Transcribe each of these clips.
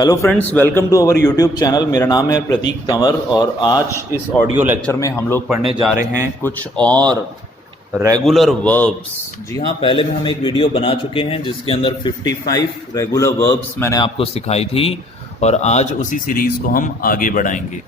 Hello friends, welcome to our YouTube channel. मेरा नाम है प्रतीक तंवर और आज इस ऑडियो लेक्चर में हम लोग पढ़ने जा रहे हैं कुछ और रेगुलर वर्ब्स। जी हाँ, पहले भी हम एक वीडियो बना चुके हैं जिसके अंदर 55 रेगुलर वर्ब्स मैंने आपको सिखाई थी और आज उसी सीरीज़ को हम आगे बढ़ाएंगे।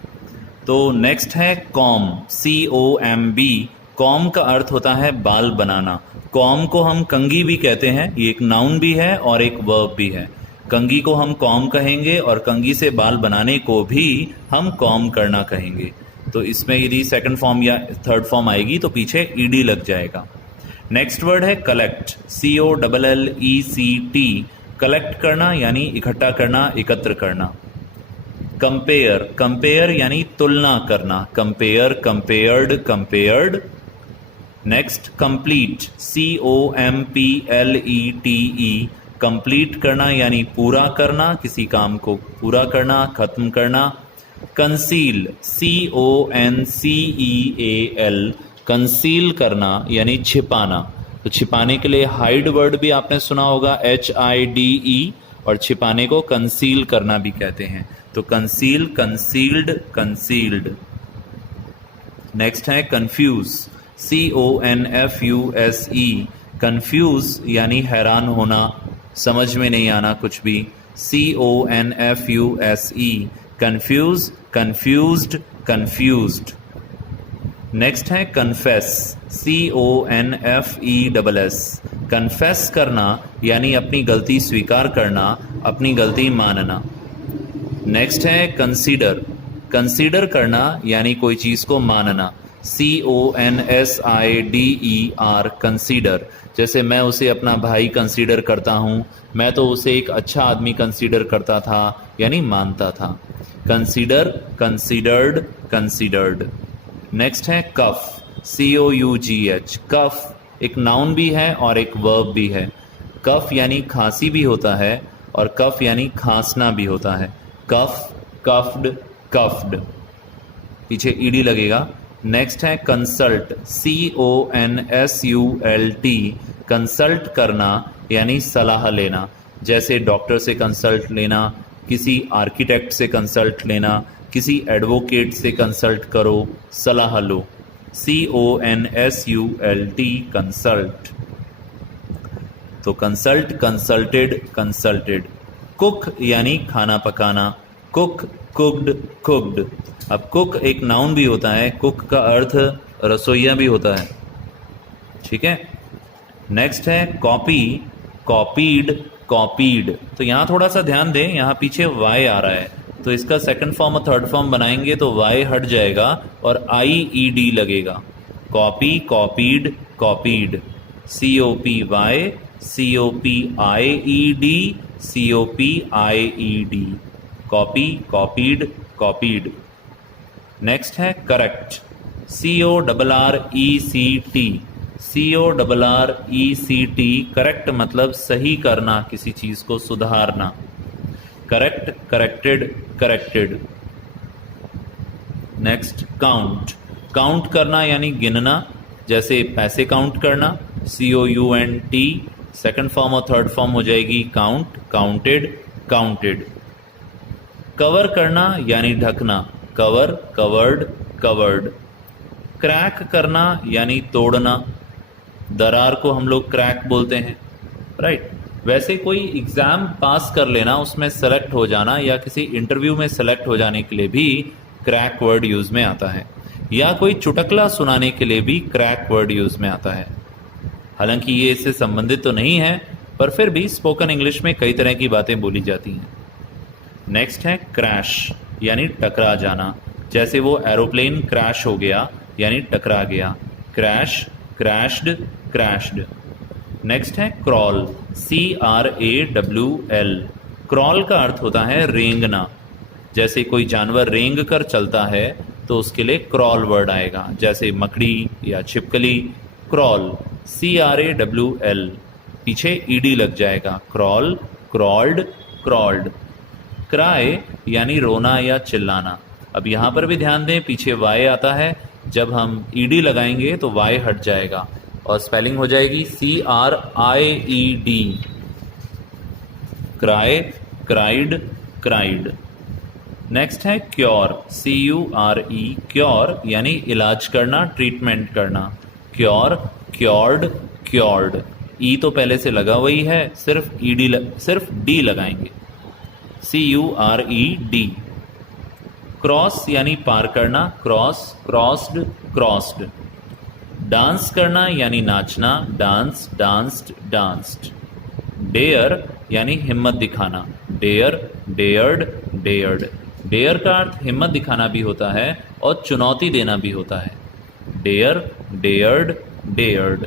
तो नेक्स्ट है कॉम, COMB। कॉम का अर्थ होता है बाल बनाना। कॉम को हम कंघी भी कहते हैं, ये एक नाउन भी है और एक वर्ब भी है। कंघी को हम कॉम कहेंगे और कंघी से बाल बनाने को भी हम कॉम करना कहेंगे। तो इसमें यदि सेकंड फॉर्म या थर्ड फॉर्म आएगी तो पीछे ईडी लग जाएगा। नेक्स्ट वर्ड है कलेक्ट, COLLECT। कलेक्ट करना यानी इकट्ठा करना, एकत्र करना। कंपेयर, कंपेयर यानी तुलना करना। Compare, compared, compared. Next complete, COMPLETE। Complete करना यानी पूरा करना, किसी काम को पूरा करना, खत्म करना। Conceal, CONCEAL। कंसील करना यानी छिपाना। तो छिपाने के लिए हाइड वर्ड भी आपने सुना होगा, HIDE, और छिपाने को कंसील करना भी कहते हैं। तो कंसील, कंसील्ड, कंसील्ड। नेक्स्ट है कंफ्यूज, CONFUSE। कंफ्यूज यानी हैरान होना, समझ में नहीं आना कुछ भी। CONFUSE, confuse, confused, confused. Next है कन्फेस, CONFESS। कन्फेस करना यानी अपनी गलती स्वीकार करना, अपनी गलती मानना। नेक्स्ट है कंसीडर, कंसीडर करना यानी कोई चीज को मानना, CONSIDER, कंसीडर। जैसे मैं उसे अपना भाई कंसीडर करता हूँ, मैं तो उसे एक अच्छा आदमी कंसीडर करता था यानी मानता था। Consider, considered, considered. नेक्स्ट है कफ, COUGH। कफ एक नाउन भी है और एक वर्ब भी है। कफ यानी खांसी भी होता है और कफ यानी खांसना भी होता है। कफ, कफ्ड, कफ्ड, पीछे ईडी लगेगा। नेक्स्ट है कंसल्ट, CONSULT। कंसल्ट करना यानी सलाह लेना, जैसे डॉक्टर से कंसल्ट लेना, किसी आर्किटेक्ट से कंसल्ट लेना, किसी एडवोकेट से कंसल्ट करो, सलाह लो। CONSULT, consult. तो कंसल्ट, कंसल्टेड, कंसल्टेड। कुक यानी खाना पकाना, कुक, कुक्ड, कुक्ड। अब कुक एक नाउन भी होता है, कुक का अर्थ रसोइया भी होता है, ठीक है। नेक्स्ट है कॉपी, कॉपीड, कॉपीड। तो यहां थोड़ा सा ध्यान दें, यहां पीछे वाई आ रहा है, तो इसका सेकंड फॉर्म और थर्ड फॉर्म बनाएंगे तो वाई हट जाएगा और IED लगेगा। Copy, copied, copied. COPY, COPIED, COPIED। Copy, copied, copied. Next है करेक्ट, CORRECT। CORRECT, करेक्ट मतलब सही करना, किसी चीज को सुधारना। Correct, corrected, corrected. Next count, count करना यानी गिनना, जैसे पैसे काउंट करना, COUNT। सेकंड फॉर्म और थर्ड फॉर्म हो जाएगी काउंट, काउंटेड, काउंटेड। कवर करना यानी ढकना, कवर, कवर्ड, कवर्ड। क्रैक करना यानी तोड़ना, दरार को हम लोग क्रैक बोलते हैं, राइट। वैसे कोई एग्जाम पास कर लेना, उसमें सेलेक्ट हो जाना या किसी इंटरव्यू में सेलेक्ट हो जाने के लिए भी क्रैक वर्ड यूज में आता है, या कोई चुटकला सुनाने के लिए भी क्रैक वर्ड यूज में आता है। हालांकि ये इससे संबंधित तो नहीं है, पर फिर भी स्पोकन इंग्लिश में कई तरह की बातें बोली जाती हैं। नेक्स्ट है क्रैश यानी टकरा जाना, जैसे वो एरोप्लेन क्रैश हो गया यानी टकरा गया। Crash, crashed, crashed. नेक्स्ट है क्रॉल, CRAWL। क्रॉल का अर्थ होता है रेंगना, जैसे कोई जानवर रेंग कर चलता है तो उसके लिए क्रॉल वर्ड आएगा, जैसे मकड़ी या छिपकली। क्रॉल, CRAWL, पीछे ED लग जाएगा। Crawl, crawled, crawled. क्राई यानी रोना या चिल्लाना। अब यहां पर भी ध्यान दें, पीछे वाई आता है, जब हम ED लगाएंगे तो वाई हट जाएगा और स्पेलिंग हो जाएगी CRIED। Cry, cried, cried. Next है क्योर, CURE, क्योर यानी इलाज करना, ट्रीटमेंट करना। Cure, cured, cured. ई तो पहले से लगा हुआ ही है, सिर्फ डी लगाएंगे, CURED। क्रॉस यानी पार करना, क्रॉस, क्रॉस्ड, क्रॉस्ड। डांस करना यानी नाचना, डांस, डांस्ड, डांस्ड। डेयर यानी हिम्मत दिखाना, डेयर, डेयर्ड, डेयर्ड। डेयर का अर्थ हिम्मत दिखाना भी होता है और चुनौती देना भी होता है। Dare, dared, dared.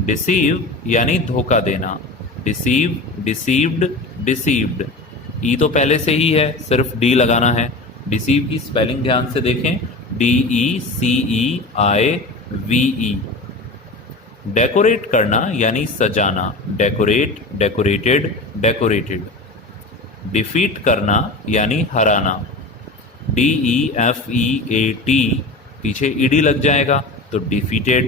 डिसीव यानी धोखा देना, डिसीव, डिसीव्ड, डिसीव्ड। ई तो पहले से ही है, सिर्फ डी लगाना है। डिसीव की स्पेलिंग ध्यान से देखें, DECEIVE। डेकोरेट करना यानी सजाना, डेकोरेट, डेकोरेटेड, डेकोरेटेड। डिफीट करना यानी हराना, DEFEAT, पीछे ईडी लग जाएगा तो डिफीटेड।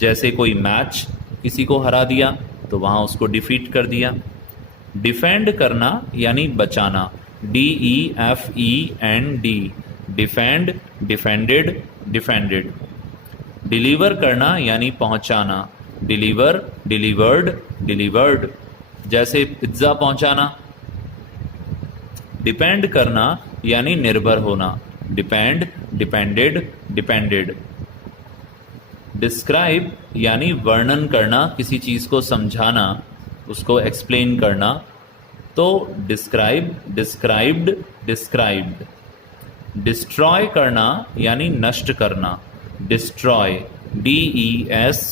जैसे कोई मैच किसी को हरा दिया तो वहां उसको डिफीट कर दिया। डिफेंड करना यानी बचाना, DEFEND, defend, defended, defended. Deliver करना यानी पहुंचाना, डिलीवर, डिलीवर्ड, डिलीवर्ड। जैसे पिज्जा पहुंचाना। डिपेंड करना यानी निर्भर होना, डिपेंड, डिपेंडेड, डिपेंडेड। डिस्क्राइब यानी वर्णन करना, किसी चीज को समझाना, उसको एक्सप्लेन करना, तो डिस्क्राइब, डिस्क्राइब्ड, डिस्क्राइब्ड। डिस्ट्रॉय करना यानी नष्ट करना, destroy, DESTROY,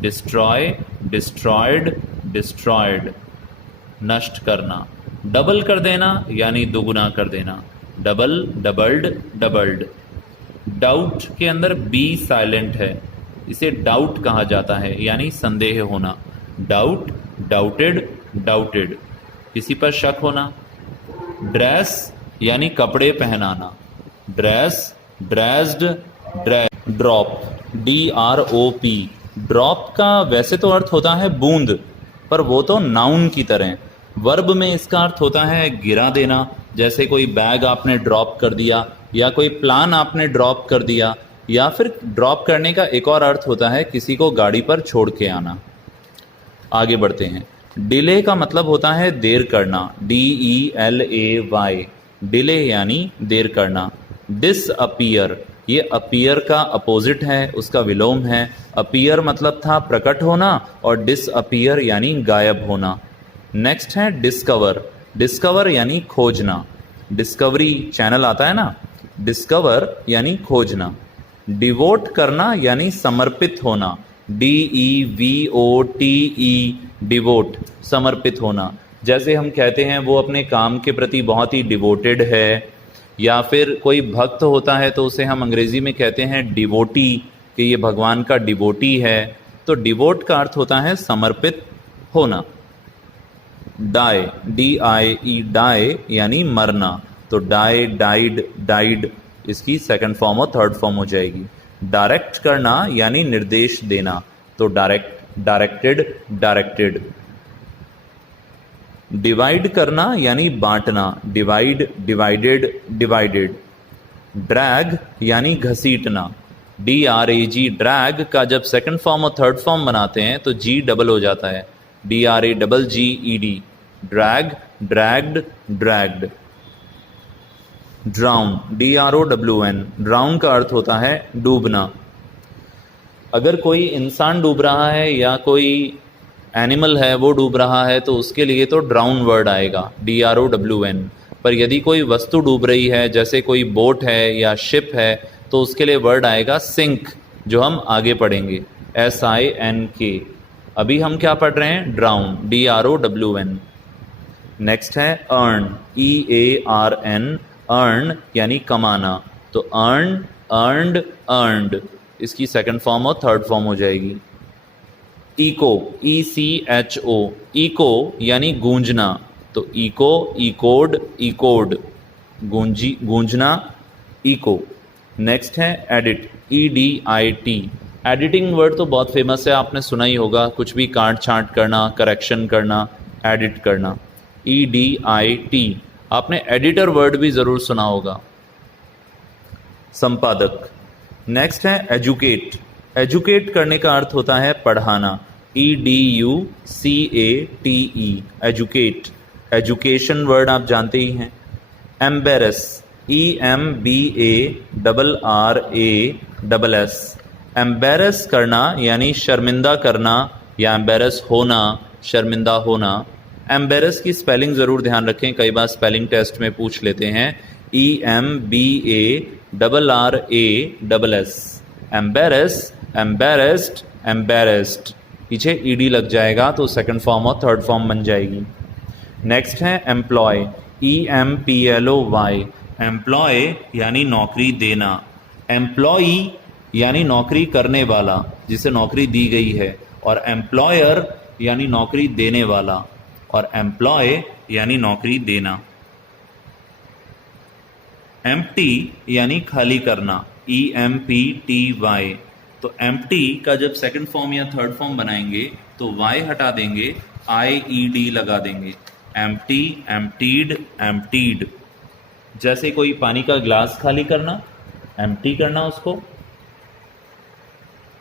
destroy, destroyed, destroyed. नष्ट करना। डबल कर देना यानी दुगुना कर देना, डबल, डबल्ड, डबल्ड। डाउट के अंदर बी साइलेंट है, इसे डाउट कहा जाता है यानी संदेह होना, डाउट, डाउटेड, डाउटेड, किसी पर शक होना। ड्रेस यानी कपड़े पहनाना, dress, dressed, drop, DROP। Drop का वैसे तो अर्थ होता है बूंद, पर वो तो नाउन की तरह। वर्ब में इसका अर्थ होता है गिरा देना, जैसे कोई बैग आपने ड्रॉप कर दिया या कोई प्लान आपने ड्रॉप कर दिया, या फिर ड्रॉप करने का एक और अर्थ होता है किसी को गाड़ी पर छोड़ के आना। आगे बढ़ते हैं। डिले का मतलब होता है देर करना, DELAY, डिले यानी देर करना। डिसअपीयर, ये अपीयर का अपोजिट है, उसका विलोम है। अपीयर मतलब था प्रकट होना और डिसअपीयर यानी गायब होना। नेक्स्ट है डिस्कवर, डिस्कवर यानी खोजना, डिस्कवरी चैनल आता है ना, डिस्कवर यानी खोजना। डिवोट करना यानी समर्पित होना, DEVOTE, डिवोट, समर्पित होना। जैसे हम कहते हैं वो अपने काम के प्रति बहुत ही डिवोटेड है, या फिर कोई भक्त होता है तो उसे हम अंग्रेजी में कहते हैं डिवोटी, कि ये भगवान का डिवोटी है। तो डिवोट का अर्थ होता है समर्पित होना। डाई, DIE, डाई यानी मरना, तो डाई, डाइड, डाइड, इसकी सेकंड फॉर्म और थर्ड फॉर्म हो जाएगी। डायरेक्ट करना यानी निर्देश देना, तो डायरेक्ट, डायरेक्टेड, डायरेक्टेड। डिवाइड करना यानी बांटना, डिवाइड, डिवाइडेड, डिवाइडेड। ड्रैग यानी घसीटना, DRAG, ड्रैग का जब सेकंड फॉर्म और थर्ड फॉर्म बनाते हैं तो G डबल हो जाता है, DRAGGED, drag, dragged, dragged. Drown, DROWN, drown का अर्थ होता है डूबना। अगर कोई इंसान डूब रहा है या कोई एनिमल है वो डूब रहा है तो उसके लिए तो ड्राउन वर्ड आएगा, DROWN। पर यदि कोई वस्तु डूब रही है, जैसे कोई बोट है या शिप है, तो उसके लिए वर्ड आएगा सिंक, जो हम आगे पढ़ेंगे, SINK। अभी हम क्या पढ़ रहे हैं? Drown, DROWN। नेक्स्ट है अर्न, EARN, अर्न यानी कमाना, तो अर्न, अर्नड, अर्नड, इसकी सेकंड फॉर्म और थर्ड फॉर्म हो जाएगी। इको, ECHO, इको यानी गूंजना, तो इको, इकोड, इकोड, गूंजी, गूंजना, इको। नेक्स्ट है एडिट, EDIT। एडिटिंग वर्ड तो बहुत फेमस है, आपने सुना ही होगा, कुछ भी काट छांट करना, करेक्शन करना, एडिट करना। EDIT। आपने एडिटर वर्ड भी ज़रूर सुना होगा, संपादक। नेक्स्ट है एजुकेट। एजुकेट करने का अर्थ होता है पढ़ाना, EDUCATE, एजुकेट। एजुकेशन वर्ड आप जानते ही हैं। एम्बेरस, EMBARRASS, एम्बेरस करना यानी शर्मिंदा करना या एम्बेरस होना, शर्मिंदा होना। एम्बेरस की स्पेलिंग ज़रूर ध्यान रखें, कई बार स्पेलिंग टेस्ट में पूछ लेते हैं। EMBARRASS, embarrass, embarrassed, embarrassed. पीछे ED लग जाएगा तो सेकंड फॉर्म और थर्ड फॉर्म बन जाएगी। नेक्स्ट है एम्प्लॉय, EMPLOY, एम्प्लॉय यानी नौकरी देना। एम्प्लॉई यानी नौकरी करने वाला, जिसे नौकरी दी गई है, और एम्प्लॉयर यानी नौकरी देने वाला, और एम्प्लॉय यानी नौकरी देना। एम्प्टी यानी खाली करना, EMPTY। तो एम्प्टी का जब सेकंड फॉर्म या थर्ड फॉर्म बनाएंगे तो Y हटा देंगे, IED लगा देंगे। Empty, emptied, emptied. जैसे कोई पानी का ग्लास खाली करना, एम्प्टी करना उसको।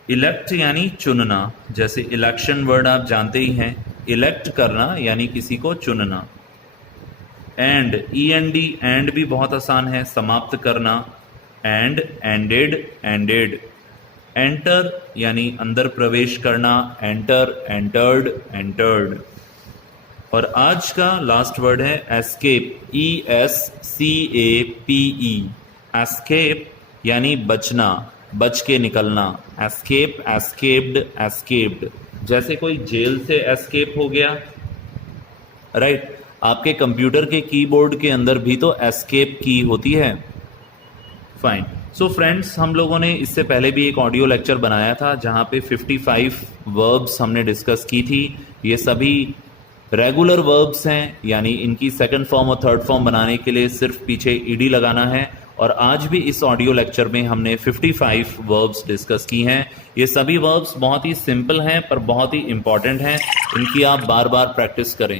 इलेक्ट यानी चुनना, जैसे इलेक्शन वर्ड आप जानते ही हैं। इलेक्ट करना यानी किसी को चुनना। एंड, END, एंड भी बहुत आसान है, समाप्त करना। And, ended, ended. एंटर यानी अंदर प्रवेश करना, एंटर, एंटर्ड, एंटर्ड। और आज का लास्ट वर्ड है एस्केप, ESCAPE, एस्केप यानी बचना, बच के निकलना। Escape, escaped, escaped. जैसे कोई जेल से एस्केप हो गया, राइट। आपके कंप्यूटर के कीबोर्ड के अंदर भी तो एस्केप की होती है। फाइन। सो फ्रेंड्स, हम लोगों ने इससे पहले भी एक ऑडियो लेक्चर बनाया था जहां पे 55 वर्ब्स हमने डिस्कस की थी। ये सभी रेगुलर वर्ब्स हैं, यानी इनकी सेकंड फॉर्म और थर्ड फॉर्म बनाने के लिए सिर्फ पीछे ED लगाना है। और आज भी इस ऑडियो लेक्चर में हमने 55 वर्ब्स डिस्कस की हैं। ये सभी वर्ब्स बहुत ही सिंपल हैं पर बहुत ही इंपॉर्टेंट हैं, इनकी आप बार बार प्रैक्टिस करें।